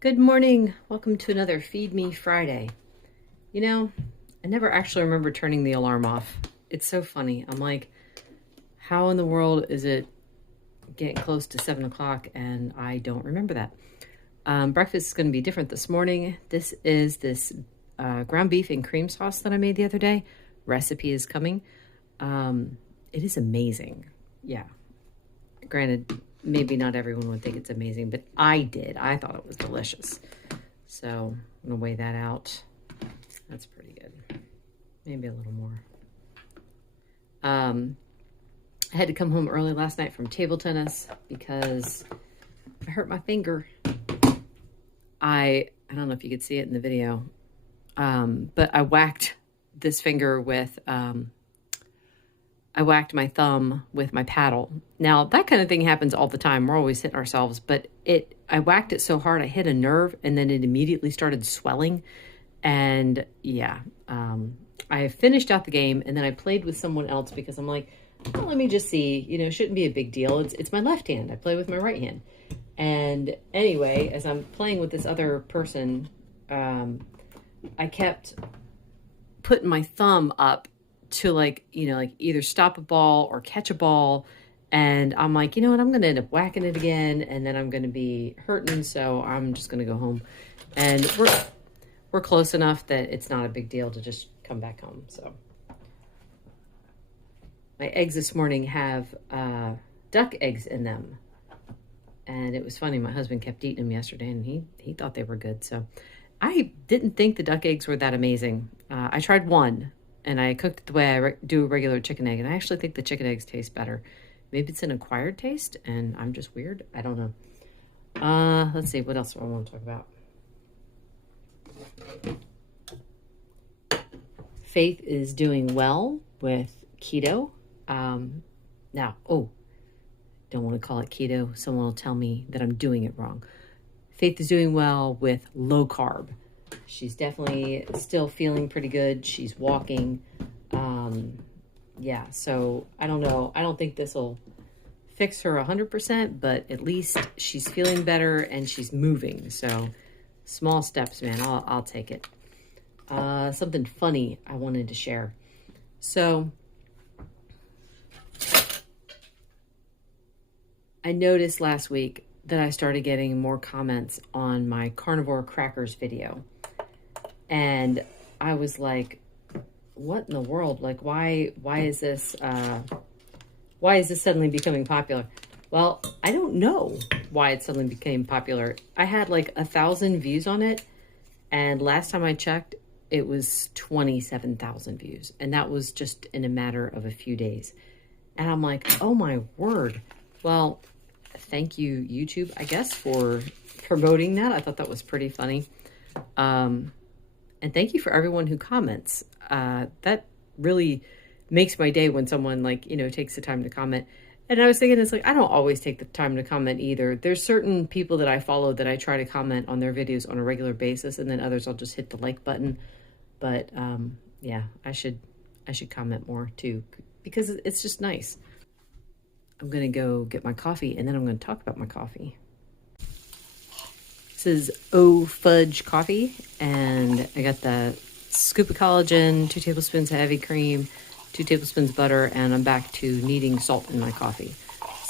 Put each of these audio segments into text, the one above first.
Good morning. Welcome to another Feed Me Friday. You know, I never actually remember turning the alarm off. It's so funny. I'm like, how in the world is it getting close to 7 o'clock and I don't remember that? Breakfast is going to be different this morning. This is this ground beef and cream sauce that I made the other day. Recipe is coming. It is amazing. Yeah. Granted, maybe not everyone would think it's amazing, but I did. I thought it was delicious. So I'm going to weigh that out. That's pretty good. Maybe a little more. I had to come home early last night from table tennis because I hurt my finger. I don't know if you could see it in the video, but I whacked this finger with, I whacked my thumb with my paddle. Now, that kind of thing happens all the time. We're always hitting ourselves, but I whacked it so hard, I hit a nerve, and then it immediately started swelling. And yeah, I finished out the game, and then I played with someone else because I'm like, well, let me just see, it shouldn't be a big deal. It's my left hand. I play with my right hand. And anyway, as I'm playing with this other person, I kept putting my thumb up to like either stop a ball or catch a ball. And I'm like, you know what, I'm going to end up whacking it again. And then I'm going to be hurting. So I'm just going to go home. And we're close enough that it's not a big deal to just come back home. So my eggs this morning have duck eggs in them. And it was funny. My husband kept eating them yesterday and he thought they were good. So I didn't think the duck eggs were that amazing. I tried one. And I cooked it the way I do a regular chicken egg. And I actually think the chicken eggs taste better. Maybe it's an acquired taste and I'm just weird. I don't know. Let's see. What else do I want to talk about? Faith is doing well with keto. Don't want to call it keto. Someone will tell me that I'm doing it wrong. Faith is doing well with low carb. She's definitely still feeling pretty good. She's walking. So I don't know. I don't think this will fix her 100%, but at least she's feeling better and she's moving. So small steps, man. I'll take it. Something funny I wanted to share. So I noticed last week that I started getting more comments on my carnivore crackers video. And I was like, what in the world? Like, why is this suddenly becoming popular? Well, I don't know why it suddenly became popular. I had like 1,000 views on it. And last time I checked, it was 27,000 views. And that was just in a matter of a few days. And I'm like, oh my word. Well, thank you, YouTube, I guess, for promoting that. I thought that was pretty funny. And thank you for everyone who comments. That really makes my day when someone takes the time to comment. And I was thinking, it's like, I don't always take the time to comment either. There's certain people that I follow that I try to comment on their videos on a regular basis. And then others I'll just hit the like button. But I should comment more too, because it's just nice. I'm going to go get my coffee and then I'm going to talk about my coffee. This is O Fudge coffee, and I got the scoop of collagen, 2 tablespoons of heavy cream, 2 tablespoons butter, and I'm back to needing salt in my coffee.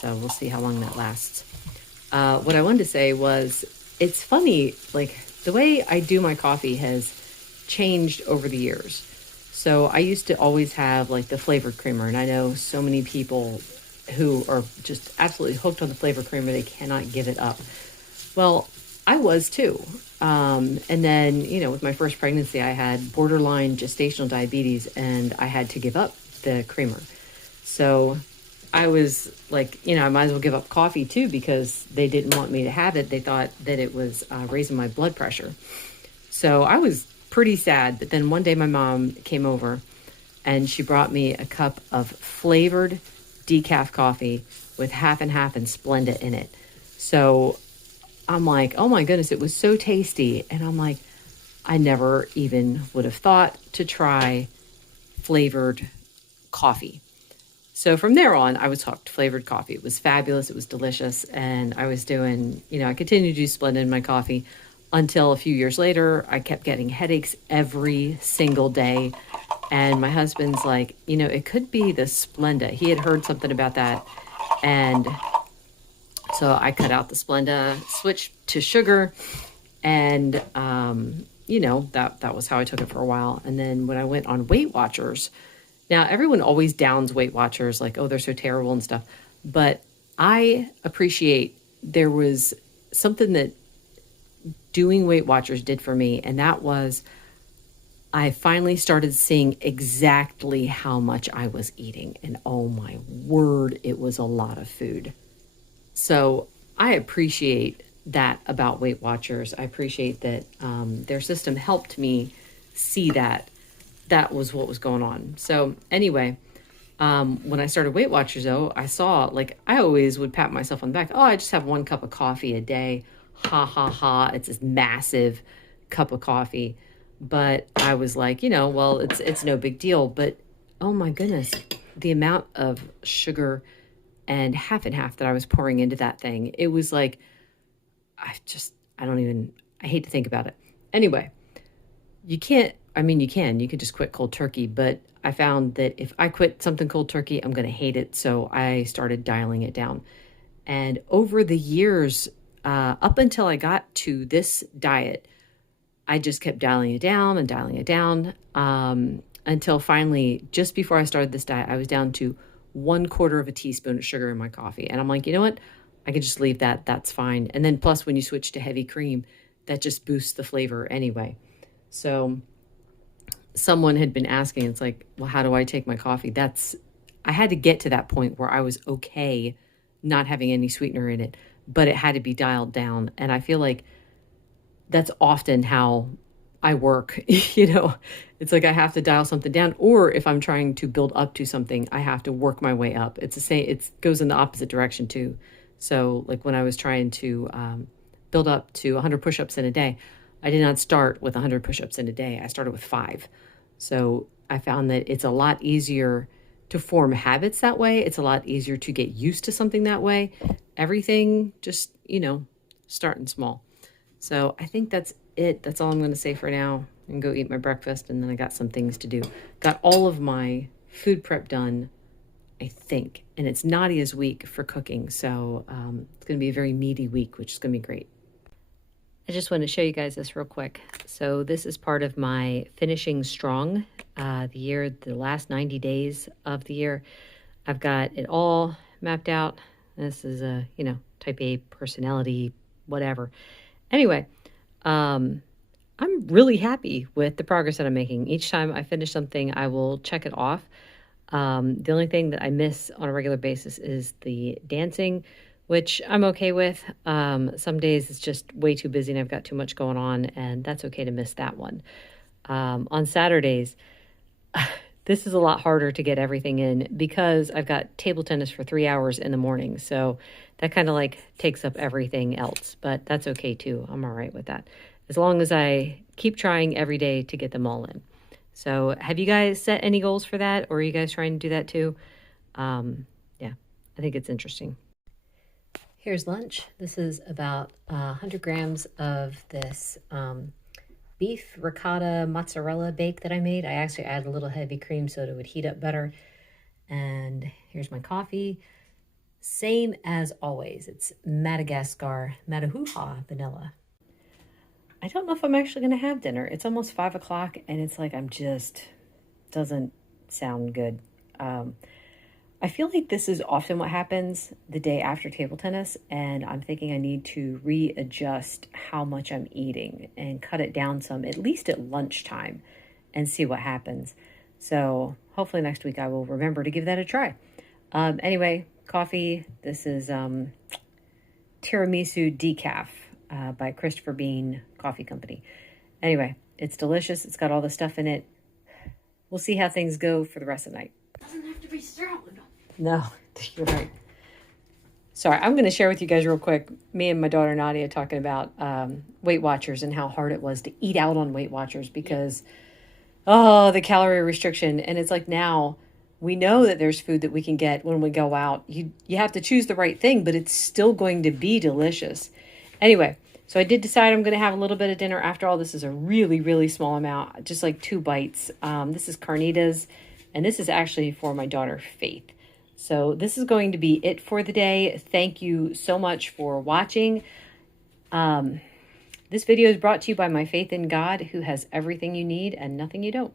So we'll see how long that lasts. What I wanted to say was, it's funny, like the way I do my coffee has changed over the years. So I used to always have like the flavored creamer, and I know so many people who are just absolutely hooked on the flavored creamer, they cannot give it up. Well, I was too. And then, with my first pregnancy, I had borderline gestational diabetes and I had to give up the creamer. So I was like, I might as well give up coffee too, because they didn't want me to have it. They thought that it was raising my blood pressure. So I was pretty sad. But then one day my mom came over and she brought me a cup of flavored decaf coffee with half and half and Splenda in it. So I'm like, oh my goodness, it was so tasty. And I'm like, I never even would have thought to try flavored coffee. So from there on, I was hooked. Flavored coffee. It was fabulous. It was delicious. And I was doing, I continued to do Splenda in my coffee. until a few years later, I kept getting headaches every single day. And my husband's like, it could be the Splenda. He had heard something about that. And so I cut out the Splenda, switched to sugar, and that was how I took it for a while. And then when I went on Weight Watchers, now everyone always downs Weight Watchers like, oh, they're so terrible and stuff. But I appreciate there was something that doing Weight Watchers did for me, and that was I finally started seeing exactly how much I was eating. And oh my word, it was a lot of food. So I appreciate that about Weight Watchers. I appreciate that their system helped me see that was what was going on. So anyway, when I started Weight Watchers, though, I saw, like, I always would pat myself on the back. Oh, I just have 1 cup of coffee a day. Ha, ha, ha. It's this massive cup of coffee. But I was like, well, it's no big deal. But oh my goodness, the amount of sugar and half and half that I was pouring into that thing, it was like, I hate to think about it. Anyway, you could just quit cold turkey, but I found that if I quit something cold turkey, I'm going to hate it. So I started dialing it down. And over the years, up until I got to this diet, I just kept dialing it down and dialing it down until finally, just before I started this diet, I was down to 1/4 of a teaspoon of sugar in my coffee. And I'm like, you know what? I could just leave that. That's fine. And then plus when you switch to heavy cream, that just boosts the flavor anyway. So someone had been asking, it's like, well, how do I take my coffee? I had to get to that point where I was okay not having any sweetener in it, but it had to be dialed down. And I feel like that's often how I work. It's like I have to dial something down, or if I'm trying to build up to something, I have to work my way up. It's the same. It goes in the opposite direction too. So like when I was trying to build up to 100 push-ups in a day, I did not start with 100 push-ups in a day. I started with 5. So I found that it's a lot easier to form habits that way. It's a lot easier to get used to something that way. Everything just, starting small. So I think that's it. That's all I'm going to say for now. And go eat my breakfast, and then I got some things to do. Got all of my food prep done, I think. And it's Nadia's week for cooking, so it's going to be a very meaty week, which is going to be great. I just want to show you guys this real quick. So this is part of my finishing strong the last 90 days of the year. I've got it all mapped out. This is a, type A personality, whatever. Anyway, I'm really happy with the progress that I'm making. Each time I finish something, I will check it off. The only thing that I miss on a regular basis is the dancing, which I'm okay with. Some days it's just way too busy and I've got too much going on, and that's okay to miss that one. On Saturdays, this is a lot harder to get everything in because I've got table tennis for 3 hours in the morning. So that kind of like takes up everything else, but that's okay too. I'm all right with that, as long as I keep trying every day to get them all in. So have you guys set any goals for that, or are you guys trying to do that too? Yeah, I think it's interesting. Here's lunch. This is about 100 grams of this beef ricotta mozzarella bake that I made. I actually added a little heavy cream so that it would heat up better. And here's my coffee. Same as always. It's Madagascar Matahuha vanilla. I don't know if I'm actually going to have dinner. It's almost 5 o'clock and it's like doesn't sound good. I feel like this is often what happens the day after table tennis, and I'm thinking I need to readjust how much I'm eating and cut it down some, at least at lunchtime, and see what happens. So hopefully next week I will remember to give that a try. Anyway, coffee. This is Tiramisu Decaf by Christopher Bean Coffee Company. Anyway, it's delicious. It's got all the stuff in it. We'll see how things go for the rest of the night. Doesn't have to be strong. No, you're right. Sorry, I'm going to share with you guys real quick. Me and my daughter Nadia talking about Weight Watchers and how hard it was to eat out on Weight Watchers because, the calorie restriction. And it's like now we know that there's food that we can get when we go out. You have to choose the right thing, but it's still going to be delicious. Anyway, So I did decide I'm going to have a little bit of dinner. After all, this is a really, really small amount, just like 2 bites. This is carnitas, and this is actually for my daughter, Faith. So this is going to be it for the day. Thank you so much for watching. This video is brought to you by my faith in God, who has everything you need and nothing you don't.